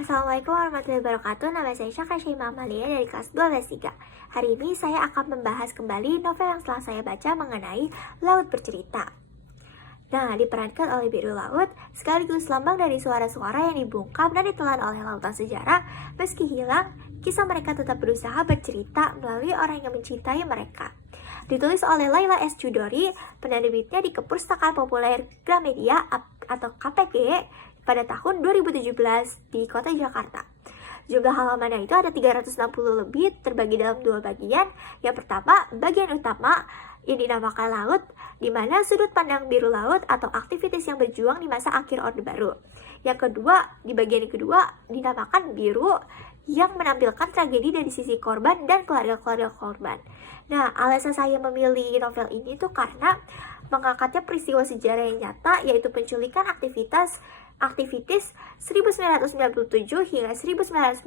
Assalamualaikum warahmatullahi wabarakatuh. Nama saya Syakra Syaimah Amalia dari kelas 12-3. Hari ini saya akan membahas kembali novel yang setelah saya baca mengenai Laut Bercerita. Nah, diperankan oleh Biru Laut, sekaligus lambang dari suara-suara yang dibungkam dan ditelan oleh lautan sejarah. Meski hilang, kisah mereka tetap berusaha bercerita melalui orang yang mencintai mereka. Ditulis oleh Laila S. Chudori, penerbitnya di Perpustakaan Populer Gramedia atau KPG pada tahun 2017 di kota Jakarta. Jumlah halamannya itu ada 360 lebih, terbagi dalam dua bagian. Yang pertama, bagian utama yang dinamakan Laut, di mana sudut pandang Biru Laut atau aktivitis yang berjuang di masa akhir Orde Baru. Yang kedua, di bagian kedua dinamakan Biru, yang menampilkan tragedi dari sisi korban dan keluarga-keluarga korban. Nah, alasan saya memilih novel ini tuh karena mengangkatnya peristiwa sejarah yang nyata, yaitu penculikan aktivitis 1997 hingga 1998.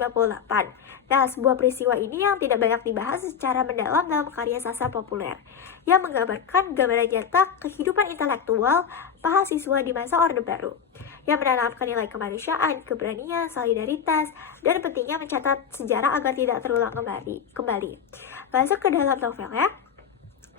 Nah, sebuah peristiwa ini yang tidak banyak dibahas secara mendalam dalam karya sastra populer, yang menggambarkan gambaran nyata kehidupan intelektual mahasiswa di masa Orde Baru, yang menanamkan nilai kemanusiaan, keberanian, solidaritas, dan pentingnya mencatat sejarah agar tidak terulang kembali. Masuk ke dalam novelnya.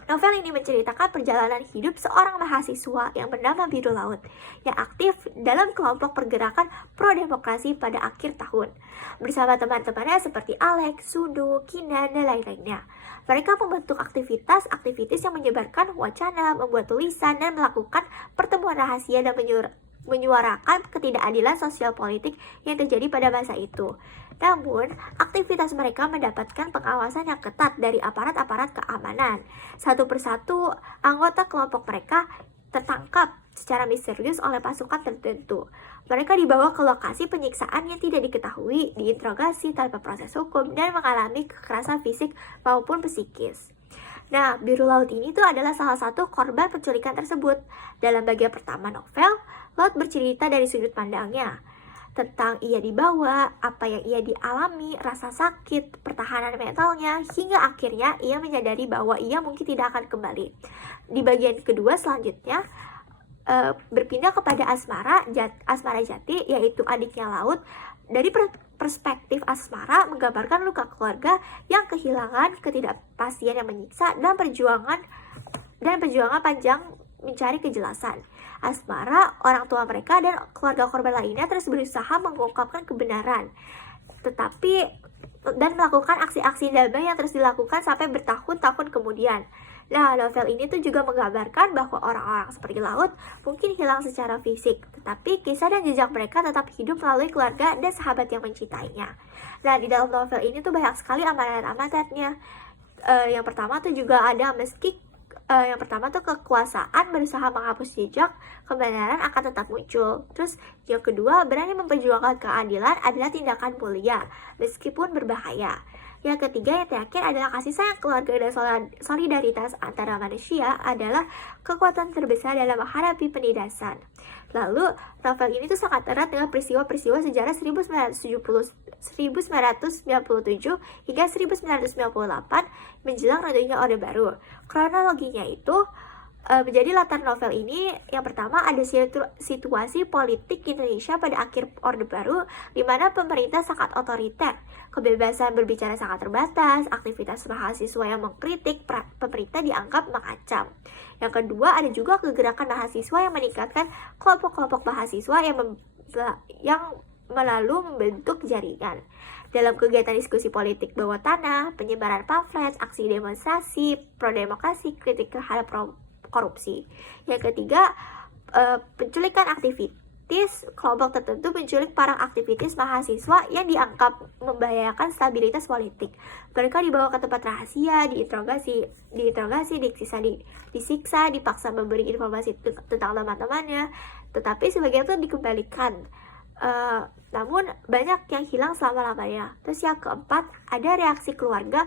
Novel ini menceritakan perjalanan hidup seorang mahasiswa yang bernama Biru Laut, yang aktif dalam kelompok pergerakan pro-demokrasi pada akhir tahun, bersama teman-temannya seperti Alex, Sundu, Kinan, dan lain-lainnya. Mereka membentuk aktivitas yang menyebarkan wacana, membuat tulisan, dan melakukan pertemuan rahasia dan menyuarakan ketidakadilan sosial politik yang terjadi pada masa itu. Namun, aktivitas mereka mendapatkan pengawasan yang ketat dari aparat-aparat keamanan. Satu persatu, anggota kelompok mereka tertangkap secara misterius oleh pasukan tertentu. Mereka dibawa ke lokasi penyiksaan yang tidak diketahui, diinterogasi tanpa proses hukum, dan mengalami kekerasan fisik maupun psikis. Nah, Biru Laut ini tuh adalah salah satu korban penculikan tersebut. Dalam bagian pertama novel, Laut bercerita dari sudut pandangnya tentang ia dibawa, apa yang ia dialami, rasa sakit, pertahanan mentalnya, hingga akhirnya ia menyadari bahwa ia mungkin tidak akan kembali. Di bagian kedua selanjutnya, berpindah kepada Asmara Jati, yaitu adiknya Laut. Dari perspektif Asmara menggambarkan luka keluarga yang kehilangan, ketidakpastian yang menyiksa, dan perjuangan panjang mencari kejelasan. Asmara, orang tua mereka, dan keluarga korban lainnya terus berusaha mengungkapkan kebenaran, dan melakukan aksi-aksi damai yang terus dilakukan sampai bertahun-tahun kemudian. Nah, novel ini tuh juga menggambarkan bahwa orang-orang seperti Laut mungkin hilang secara fisik, tetapi kisah dan jejak mereka tetap hidup melalui keluarga dan sahabat yang mencintainya. Nah, di dalam novel ini tuh banyak sekali amalan-amalannya. Yang pertama tuh juga ada yang pertama tuh kekuasaan berusaha menghapus jejak, kebenaran akan tetap muncul. Terus yang kedua, berani memperjuangkan keadilan adalah tindakan mulia, meskipun berbahaya. Yang ketiga, yang terakhir adalah kasih sayang keluarga dan solidaritas antara manusia adalah kekuatan terbesar dalam menghadapi penindasan. Lalu, novel ini tuh sangat erat dengan peristiwa-peristiwa sejarah 1997 hingga 1998 menjelang runtuhnya Orde Baru. Kronologinya itu menjadi latar novel ini. Yang pertama ada situasi politik Indonesia pada akhir Orde Baru, di mana pemerintah sangat otoriter, kebebasan berbicara sangat terbatas, aktivitas mahasiswa yang mengkritik pemerintah dianggap mengancam. Yang kedua ada juga kegerakan mahasiswa yang meningkatkan kelompok-kelompok mahasiswa yang melalui membentuk jaringan. Dalam kegiatan diskusi politik bawah tanah, penyebaran pamflet, aksi demonstrasi, pro-demokrasi, kritik terhadap korupsi. Yang ketiga, penculikan aktivitis. Kelompok tertentu menculik para aktivitis mahasiswa yang dianggap membahayakan stabilitas politik. Mereka dibawa ke tempat rahasia, diinterogasi, disiksa, dipaksa memberi informasi tentang teman-temannya, tetapi sebagian itu dikembalikan. Namun banyak yang hilang selama-lamanya. Terus yang keempat, ada reaksi keluarga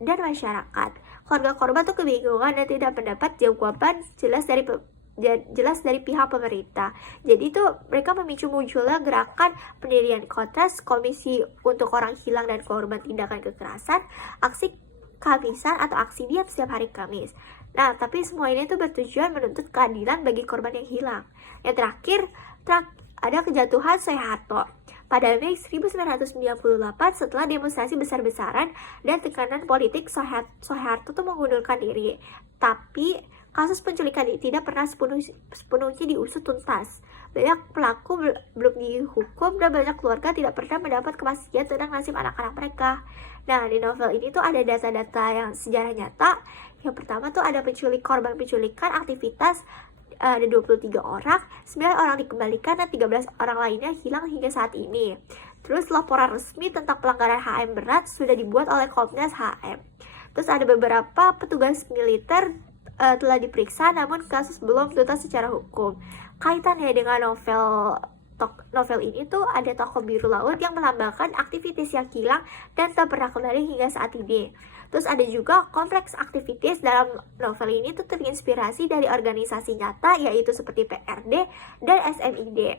dan masyarakat. Keluarga korban tuh kebingungan dan tidak mendapat jawaban jelas dari pihak pemerintah. Jadi tuh mereka memicu munculnya gerakan pendirian kontras, komisi untuk orang hilang dan korban tindakan kekerasan, aksi Kamisan atau aksi diam setiap hari Kamis. Nah, tapi semua ini tuh bertujuan menuntut keadilan bagi korban yang hilang. Yang terakhir ada kejatuhan Soeharto. pada Mei 1998 setelah demonstrasi besar-besaran dan tekanan politik. Soeharto tuh mengundurkan diri. Tapi kasus penculikan ini tidak pernah sepenuhnya diusut tuntas. Banyak pelaku belum dihukum dan banyak keluarga tidak pernah mendapat kepastian tentang nasib anak-anak mereka. Nah, di novel ini tuh ada data-data yang sejarah nyata. Yang pertama tuh ada korban penculikan aktivitas, ada 23 orang, 9 orang dikembalikan dan 13 orang lainnya hilang hingga saat ini. Terus laporan resmi tentang pelanggaran HM berat sudah dibuat oleh Komnas HM. Terus ada beberapa petugas militer telah diperiksa, namun kasus belum tuntas secara hukum. Kaitannya dengan novel ini tuh ada tokoh biru laut yang melambangkan aktivitas yang hilang dan tak pernah kembali hingga saat ini. Terus ada juga kompleks aktivitas dalam novel ini tuh terinspirasi dari organisasi nyata, yaitu seperti PRD dan SMID.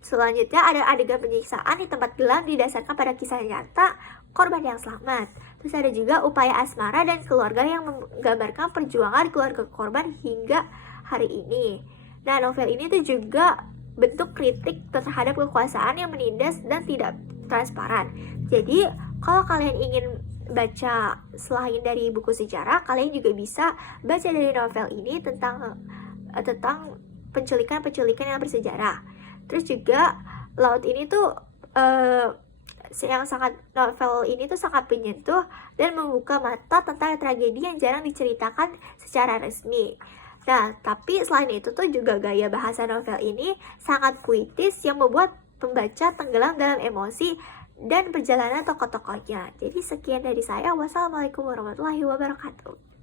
Selanjutnya ada adegan penyiksaan di tempat gelap didasarkan pada kisah nyata korban yang selamat. Terus ada juga upaya asmara dan keluarga yang menggambarkan perjuangan keluarga korban hingga hari ini. Nah, novel ini tuh juga bentuk kritik terhadap kekuasaan yang menindas dan tidak transparan. Jadi, kalau kalian ingin baca selain dari buku sejarah, kalian juga bisa baca dari novel ini tentang penculikan yang bersejarah. Terus juga novel ini tuh sangat menyentuh dan membuka mata tentang tragedi yang jarang diceritakan secara resmi. Nah, tapi selain itu tuh juga gaya bahasa novel ini sangat puitis yang membuat pembaca tenggelam dalam emosi dan perjalanan tokoh-tokohnya. Jadi sekian dari saya. Wassalamualaikum warahmatullahi wabarakatuh.